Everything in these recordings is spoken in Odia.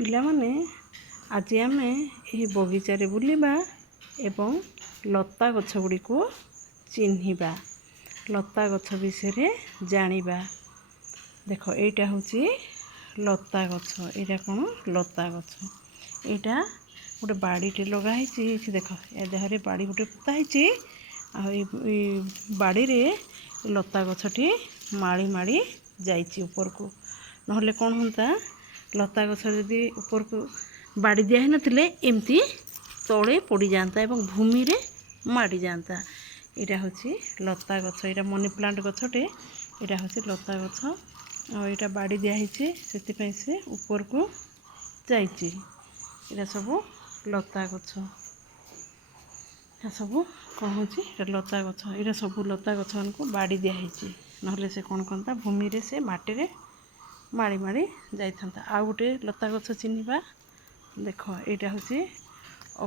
ପିଲାମାନେ ଆଜି ଆମେ ଏହି ବଗିଚାରେ ବୁଲିବା ଏବଂ ଲତା ଗଛ ଗୁଡ଼ିକୁ ଚିହ୍ନିବା, ଲତା ଗଛ ବିଷୟରେ ଜାଣିବା। ଦେଖ ଏଇଟା ହେଉଛି ଲତା ଗଛ, ଏଇଟା କ'ଣ ଲତା ଗଛ। ଏଇଟା ଗୋଟେ ବାଡ଼ିଟେ ଲଗା ହେଇଛି, ଏଠି ଦେଖ ଏ ଦେହରେ ବାଡ଼ି ଗୋଟେ ପୋତା ହେଇଛି। ଆଉ ଏଇ ବାଡ଼ିରେ ଲତା ଗଛଟି ମାଡ଼ି ମାଡ଼ି ଯାଇଛି ଉପରକୁ। ନହେଲେ କ'ଣ ହୁଅନ୍ତା, ଲତା ଗଛ ଯଦି ଉପରକୁ ବାଡ଼ି ଦିଆ ହେଇନଥିଲେ ଏମିତି ତଳେ ପଡ଼ିଯାଆନ୍ତା ଏବଂ ଭୂମିରେ ମାଡ଼ିଯାଆନ୍ତା। ଏଇଟା ହେଉଛି ଲତା ଗଛ, ଏଇଟା ମନି ପ୍ଲାଣ୍ଟ ଗଛଟେ, ଏଇଟା ହେଉଛି ଲତା ଗଛ। ଆଉ ଏଇଟା ବାଡ଼ି ଦିଆ ହେଇଛି, ସେଥିପାଇଁ ସେ ଉପରକୁ ଯାଇଛି। ଏଇଟା ସବୁ ଲତା ଗଛ, ଏଇଟା ସବୁ କ'ଣ ହେଉଛି, ଏଇଟା ଲତା ଗଛ। ଏଇଟା ସବୁ ଲତା ଗଛମାନଙ୍କୁ ବାଡ଼ି ଦିଆ ହେଇଛି, ନହେଲେ ସେ କ'ଣ କରନ୍ତା, ଭୂମିରେ ସେ ମାଟିରେ ମାଡ଼ି ମାଡ଼ି ଯାଇଥାନ୍ତା। ଆଉ ଗୋଟେ ଲତା ଗଛ ଚିହ୍ନିବା, ଦେଖ ଏଇଟା ହେଉଛି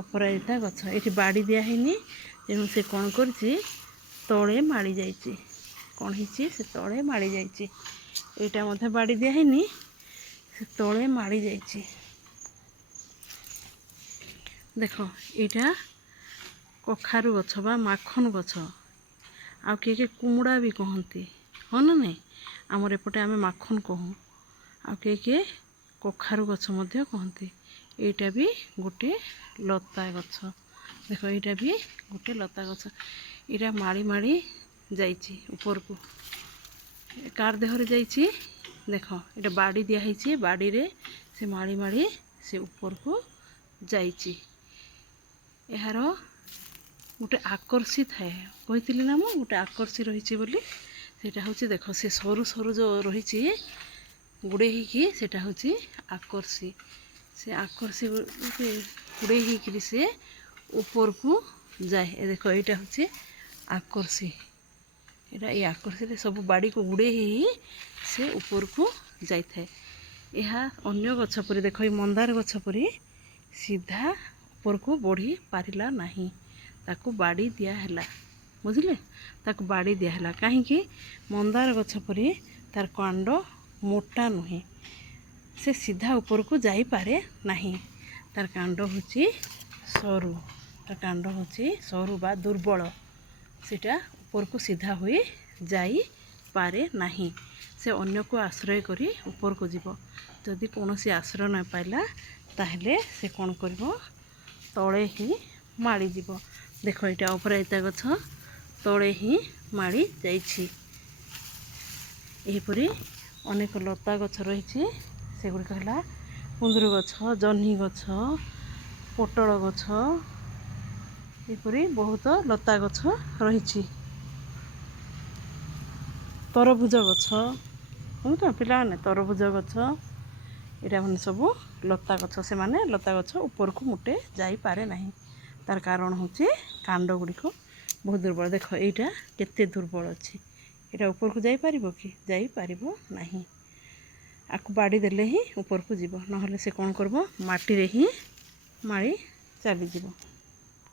ଅପରାଜିତା ଗଛ। ଏଠି ବାଡ଼ି ଦିଆ ହେଇନି, ତେଣୁ ସେ କ'ଣ କରିଛି, ତଳେ ମାଡ଼ି ଯାଇଛି। କ'ଣ ହେଇଛି, ସେ ତଳେ ମାଡ଼ି ଯାଇଛି। ଏଇଟା ମଧ୍ୟ ବାଡ଼ି ଦିଆ ହେଇନି, ସେ ତଳେ ମାଡ଼ି ଯାଇଛି। ଦେଖ ଏଇଟା କଖାରୁ ଗଛ ବା ମାଖନ ଗଛ, ଆଉ କିଏ କିଏ କୁମୁଡ଼ା ବି କହନ୍ତି, ହଁ ନା ନାହିଁ? ଆମର ଏପଟେ ଆମେ ମାଖନ କହୁ, ଆଉ କିଏ କିଏ କଖାରୁ ଗଛ ମଧ୍ୟ କହନ୍ତି। ଏଇଟା ବି ଗୋଟେ ଲତା ଗଛ। ଦେଖ ଏଇଟା ବି ଗୋଟେ ଲତା ଗଛ। ଏଇଟା ମାଡ଼ି ମାଡ଼ି ଯାଇଛି ଉପରକୁ। କାର ଦେହରେ ଯାଇଛି, ଦେଖ ଏଇଟା ବାଡ଼ି ଦିଆ ହେଇଛି, ବାଡ଼ିରେ ସେ ମାଡ଼ି ମାଡ଼ି ସେ ଉପରକୁ ଯାଇଛି। ଏହାର ଗୋଟେ ଆକର୍ଷି ଥାଏ, କହିଥିଲି ନା ମୁଁ ଗୋଟେ ଆକର୍ଷି ରହିଛି ବୋଲି। ସେଇଟା ହେଉଛି, ଦେଖ ସେ ସରୁ ସରୁ ଯେଉଁ ରହିଛି ଗୁଡ଼େଇ ହେଇକି, ସେଇଟା ହେଉଛି ଆକର୍ଷି। ସେ ଆକର୍ଷି ଗୁଡ଼େଇ ହେଇକିରି ସେ ଉପରକୁ ଯାଏ। ଦେଖ ଏଇଟା ହେଉଛି ଆକର୍ଷି। ଏଇଟା ଏଇ ଆକର୍ଷିରେ ସବୁ ବାଡ଼ିକୁ ଗୁଡ଼େଇ ହେଇ ସେ ଉପରକୁ ଯାଇଥାଏ। ଏହା ଅନ୍ୟ ଗଛ ପରି, ଦେଖ ଏଇ ମନ୍ଦାର ଗଛ ପରି ସିଧା ଉପରକୁ ବଢ଼ି ପାରିଲା ନାହିଁ, ତାକୁ ବାଡ଼ି ଦିଆହେଲା। ବୁଝିଲେ, ତାକୁ ବାଡ଼ି ଦିଆହେଲା କାହିଁକି? ମନ୍ଦାର ଗଛ ପରି ତାର କାଣ୍ଡ ମୋଟା ନୁହେଁ, ସେ ସିଧା ଉପରକୁ ଯାଇପାରେ ନାହିଁ। ତାର କାଣ୍ଡ ହେଉଛି ସରୁ, ତାର କାଣ୍ଡ ହେଉଛି ସରୁ ବା ଦୁର୍ବଳ, ସେଇଟା ଉପରକୁ ସିଧା ହୋଇ ଯାଇପାରେ ନାହିଁ। ସେ ଅନ୍ୟକୁ ଆଶ୍ରୟ କରି ଉପରକୁ ଯିବ। ଯଦି କୌଣସି ଆଶ୍ରୟ ନ ପାଇଲା, ତାହେଲେ ସେ କ'ଣ କରିବ, ତଳେ ହିଁ ମାଡ଼ିଯିବ। ଦେଖ ଏଇଟା ଅପରାଜିତା ଗଛ, ତଳେ ହିଁ ମାଡ଼ି ଯାଇଛି। ଏହିପରି ଅନେକ ଲତା ଗଛ ରହିଛି, ସେଗୁଡ଼ିକ ହେଲା କୁନ୍ଦୁରୁ ଗଛ, ଜହ୍ନି ଗଛ, ପୋଟଳ ଗଛ, ଏପରି ବହୁତ ଲତା ଗଛ ରହିଛି। ତରଭୁଜ ଗଛ, ପିଲାମାନେ ତରଭୁଜ ଗଛ, ଏଇଟା ମାନେ ସବୁ ଲତା ଗଛ। ସେମାନେ ଲତା ଗଛ ଉପରକୁ ମୋଟେ ଯାଇପାରେ ନାହିଁ, ତାର କାରଣ ହେଉଛି କାଣ୍ଡ ଗୁଡ଼ିକ ବହୁତ ଦୁର୍ବଳ। ଦେଖ ଏଇଟା କେତେ ଦୁର୍ବଳ ଅଛି, ଏଇଟା ଉପରକୁ ଯାଇପାରିବ କି? ଯାଇପାରିବ ନାହିଁ। ଆକୁ ବାଡ଼ି ଦେଲେ ହିଁ ଉପରକୁ ଯିବ, ନହେଲେ ସେ କ'ଣ କରିବ, ମାଟିରେ ହିଁ ମାଡ଼ି ଚାଲିଯିବ।